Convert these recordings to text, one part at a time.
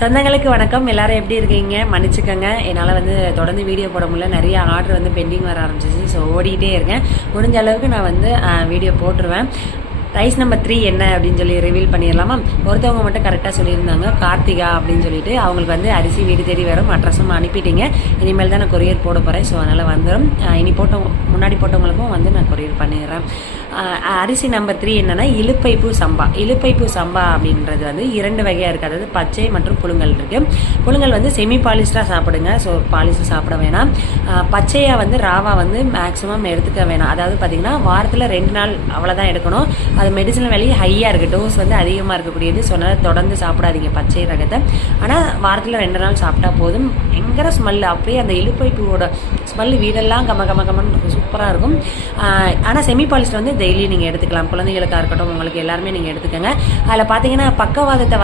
சொந்தங்களுக்கு வணக்கம். எல்லாரும் எப்படி இருக்கீங்க? மன்னிச்சுக்கோங்க, என்னால் தொடர்ந்து வீடியோ போட முடியல. நிறைய ஆர்டர் பெண்டிங் வர ஆரம்பிச்சிச்சு. ஸோ ஓடிக்கிட்டே இருக்கேன். முடிஞ்ச அளவுக்கு நான் வீடியோ போட்டுருவேன். ரைஸ் நம்பர் 3 என்ன அப்படின்னு சொல்லி ரிவீல் பண்ணிடலாமா? ஒருத்தவங்க மட்டும் கரெக்டாக சொல்லியிருந்தாங்க, கார்த்திகா அப்படின்னு சொல்லிட்டு. அவங்களுக்கு அரிசி வீடு தேடி வரும், அட்ரஸும் அனுப்பிட்டீங்க. இனிமேல் தான் நான் கொரியர் போட போகிறேன். ஸோ அதனால் வந்துடும். முன்னாடி போட்டவங்களுக்கும் நான் கொரியர் பண்ணிடுறேன். அரிசி நம்பர் 3 என்னென்னா இலுப்பைப்பூ சம்பா. இலுப்பைப்பூ சம்பா அப்படின்றது 2 வகையாக இருக்குது. அதாவது பச்சை மற்றும் புழுங்கல் இருக்குது. புழுங்கல் செமி பாலிஸ்டாக சாப்பிடுங்க. ஸோ பாலிஸ்டாக சாப்பிட வேணாம். பச்சையாக ராவா மேக்ஸிமம் எடுத்துக்க வேணாம். அதாவது பார்த்திங்கன்னா வாரத்தில் 2 நாள் அவ்வளோதான் எடுக்கணும். அது மெடிசனல் வேல்யூ ஹையாக இருக்குது, டோஸ் அதிகமாக இருக்கக்கூடியது. ஸோ அதனால் தொடர்ந்து சாப்பிடாதீங்க பச்சை ரகத்தை. ஆனால் வாரத்தில் 2 நாள் சாப்பிட்டா போதும். பயங்கர ஸ்மெல், அப்படியே அந்த இலுப்பைப்பூவோட ஸ்மெல் வீடெல்லாம் கம்மன்னு சூப்பராக இருக்கும். ஆனால் செமி பாலிஸ்டர் டெய்லி நீங்கள் எடுத்துக்கலாம். குழந்தைகளுக்காக இருக்கட்டும், உங்களுக்கு எல்லாருமே நீங்கள் எடுத்துக்கோங்க. அதில் பார்த்தீங்கன்னா பக்கவாதத்தை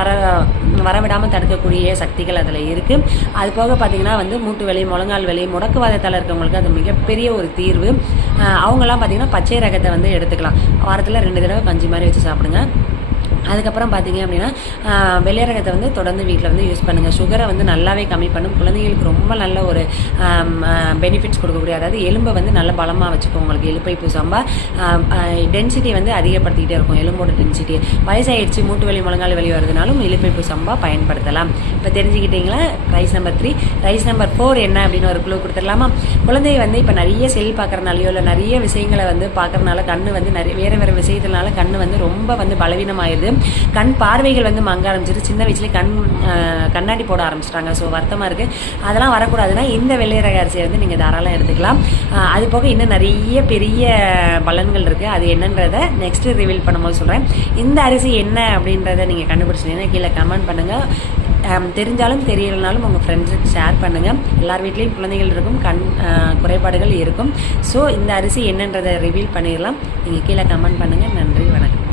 வரவிடாமல் தடுக்கக்கூடிய சக்திகள் அதில் இருக்குது. அது போக பார்த்தீங்கன்னா மூட்டு வலி, முழங்கால் வலி, முடக்குவாதத்தால் இருக்கவங்களுக்கு அது மிகப்பெரிய ஒரு தீர்வு. அவங்களாம் பார்த்தீங்கன்னா பச்சை ரகத்தை எடுத்துக்கலாம். வாரத்தில் 2 தடவை கஞ்சி மாதிரி வச்சு சாப்பிடுங்க. அதுக்கப்புறம் பார்த்தீங்க அப்படின்னா வெள்ளை ரகத்தை தொடர்ந்து வீட்டில் யூஸ் பண்ணுங்கள். சுகரை நல்லாவே கம்மி பண்ணும். குழந்தைங்களுக்கு ரொம்ப நல்ல ஒரு பெனிஃபிட்ஸ் கொடுக்கக்கூடிய, அதாவது எலும்பை நல்ல பலமாக வச்சுக்கும். உங்களுக்கு இலுப்பைப்பூ சம்பா டென்சிட்டி அதிகப்படுத்திக்கிட்டே இருக்கும், எலும்போட டென்சிட்டி. வயசாகிடுச்சு, மூட்டு வலி, முழங்கால் வலி வருதுனாலும் இலுப்பைப்பூ சம்பா பயன்படுத்தலாம். இப்போ தெரிஞ்சுக்கிட்டீங்களா? Rice number 3. ரைஸ் நம்பர் 4 என்ன அப்படின்னு ஒரு குழு கொடுத்துடலாமா? குழந்தை இப்போ நிறைய செல் பார்க்குறனாலையோ இல்லை நிறைய விஷயங்களை பார்க்குறனால கண்ணு நிறைய வேறு விஷயத்தினால கண்ணு ரொம்ப பலவீனமாயிடுது. கண் பார்வைகள் மங்க ஆரம்பிச்சிட்டு, சின்ன வயசுலேயே கண்ணாடி போட ஆரம்பிச்சிட்டாங்க. ஸோ வருத்தமாக இருக்குது. அதெல்லாம் வரக்கூடாதுன்னா இந்த வெள்ளை ரக அரிசியை நீங்கள் தாராளம் எடுத்துக்கலாம். அது போக இன்னும் நிறைய பெரிய பலன்கள் இருக்குது. அது என்னன்றதை நெக்ஸ்ட்டு ரிவீல் பண்ணும்போது சொல்கிறேன். இந்த அரிசி என்ன அப்படின்றத நீங்கள் கண்டுபிடிச்சிங்கன்னா கீழே கமெண்ட் பண்ணுங்கள். தெரிஞ்சாலும் தெரியலனாலும் உங்கள் ஃப்ரெண்ட்ஸுக்கு ஷேர் பண்ணுங்கள். எல்லார் வீட்லேயும் குழந்தைகள் இருக்கும், கண் குறைபாடுகள் இருக்கும். ஸோ இந்த அரிசி என்னன்றதை ரிவீல் பண்ணிடலாம். நீங்கள் கீழே கமெண்ட் பண்ணுங்கள். நன்றி, வணக்கம்.